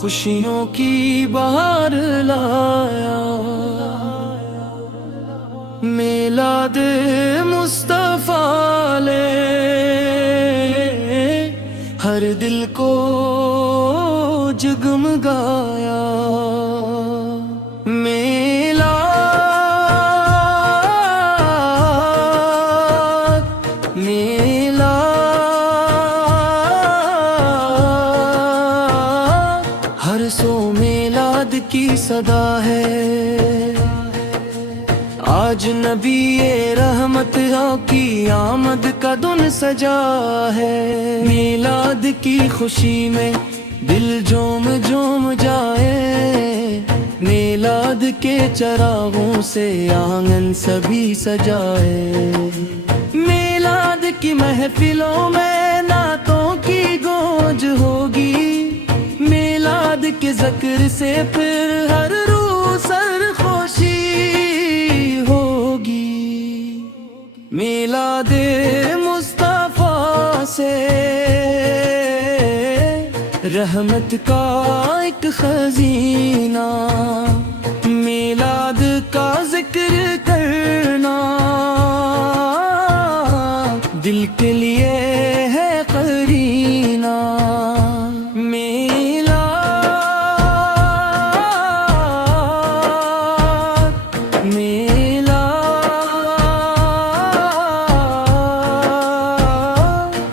خوشیوں کی بہار لایا، میلاد مصطفیٰ لے ہر دل کو جگمگایا۔ ہر سو میلاد کی صدا ہے، آج نبی رحمت کی آمد کا دن سجا ہے۔ میلاد کی خوشی میں دل جوم جوم جائے، میلاد کے چراغوں سے آنگن سبھی سجائے۔ میلاد کی محفلوں میں نعتوں کی گونج ہوگی، میلاد کے ذکر سے پھر ہر روح سرخوشی ہوگی۔ میلاد مصطفیٰ سے رحمت کا ایک خزینہ، میلاد کا ذکر کرنا دل کے لیے ہے قرینہ۔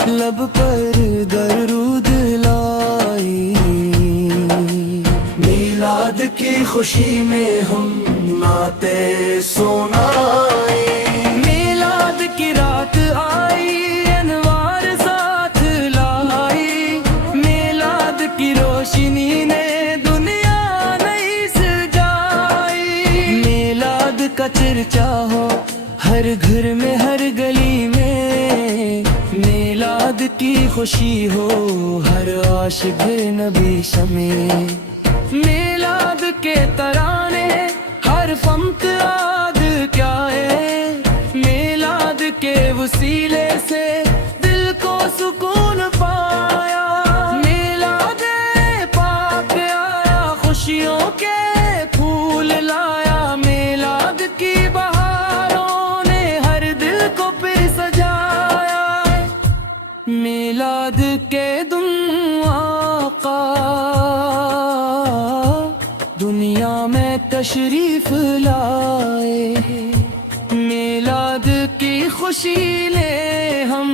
لب پر درود لائی، میلاد کی خوشی میں ہم نعتیں سنائیں۔ میلاد کی رات آئی، انوار ساتھ لائی، میلاد کی روشنی نے دنیا نئی سجائی۔ میلاد کا چرچا ہو ہر گھر میں ہر گلی میں، میلاد کی خوشی ہو ہر عاشق نبی شمع۔ میلاد کے ترانے ہر فمقاد کیا ہے، میلاد کے وسیلے سے دل کو سکون پایا۔ میلاد پاک آیا، خوشیوں کے پھول لایا، میلاد کی بہاروں نے ہر دل کو پھر سجایا۔ میلاد کے دن آقا دنیا میں تشریف لائے، میلاد کی خوشی لے ہم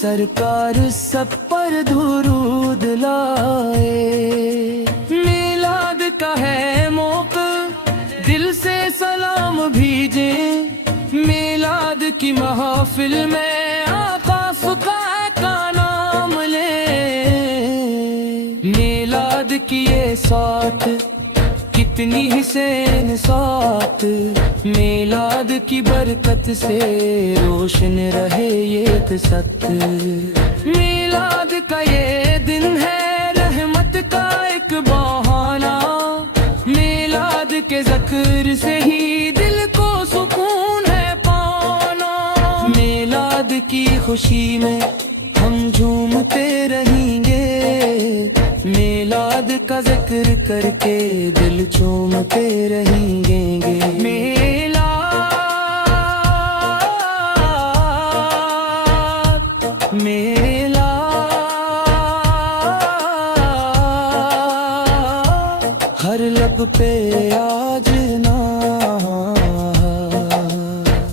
سرکار سب پر درود لائے۔ میلاد کا ہے موقع دل سے سلام بھیجے، میلاد کی محافل میں آقا فقہ کا نام لے۔ میلاد کی یہ ساتھ کتنی حسین ساتھ، میلاد کی برکت سے روشن رہے یہ ست۔ میلاد کا یہ دن ہے رحمت کا ایک بہانہ، میلاد کے ذکر سے ہی دل کو سکون ہے پانا۔ میلاد کی خوشی میں ہم جھومتے رہیں گے، میلاد کا ذکر کر کے دل چومتے رہیں گے۔ میلاد ہر لب پہ آج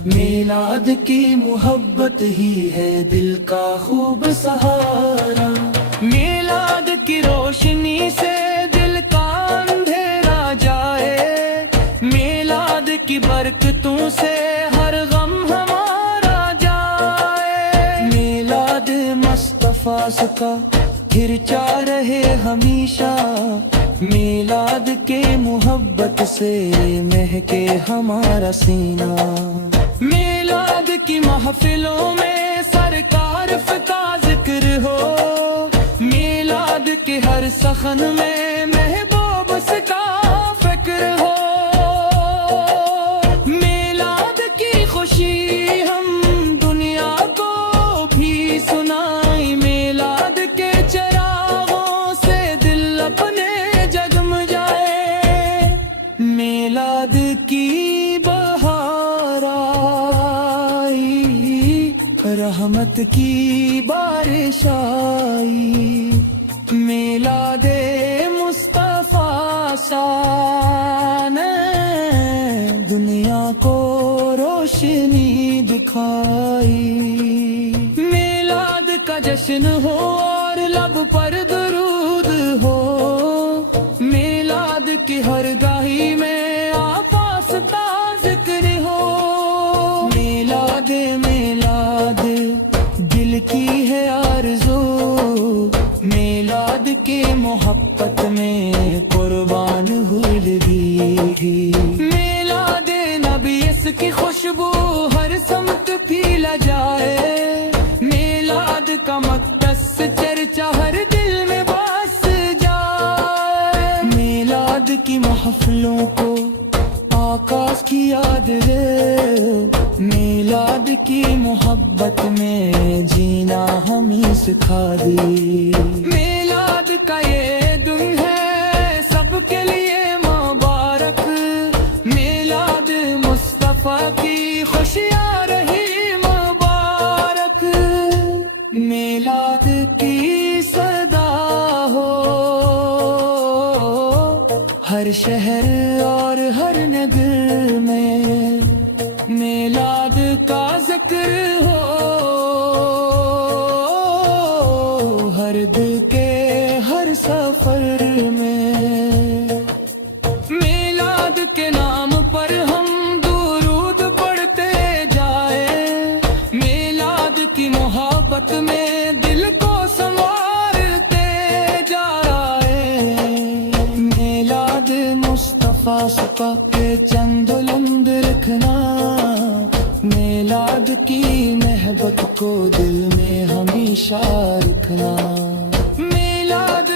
میلاد کی محبت ہی ہے دل کا خوب سہارا۔ میلاد کی روشنی سے دل کا اندھیرا جائے، میلاد کی برکتوں سے ہر غم ہمارا جائے۔ میلاد مصطفیٰ کا گرچا رہے ہمیشہ، میلاد کے محبت سے مہکے ہمارا سینہ۔ میلاد کی محفلوں میں سرکار کا ذکر ہو، میلاد کے ہر سخن میں محبوب کا فکر ہو۔ میلاد کی خوشی ہم دنیا کو بھی سنائیں، میلاد کے چراغوں رحمت کی بارش آئی، میلاد مصطفیٰ شان دنیا کو روشنی دکھائی۔ میلاد کا جشن ہو اور لب پر درود ہو، میلاد کی ہر گاہی میں آپاس کا ذکر ہو۔ میلاد میلاد دل کی ہے آرزو، میلاد کے محبت میں قربان ہوئی بھی۔ میلاد نبی اس کی خوشبو ہر سمت پھیلا جائے، میلاد کا مقدس چرچا ہر دل میں بس جائے۔ میلاد کی محفلوں کو آکاش کی یاد ہے، میلاد کی محبت میں جینا ہمیں سکھا دی۔ میلاد کا یہ دن ہے سب کے لیے مبارک، میلاد مصطفیٰ کی خوشیاں رہی مبارک۔ میلاد کی صدا ہو ہر شہر اور ہر نگر میں، میلاد کا ذکر ہو ہر دل کے ہر سفر میں۔ میلاد کے نام پر ہم درود پڑھتے جائیں، میلاد کی محبت میں دل کو سنوارتے جائیں۔ میلاد مصطفیٰ سپا کے چند لمب رکھنا، میلاد کی محبت کو دل میں ہمیشہ رکھنا۔ میلاد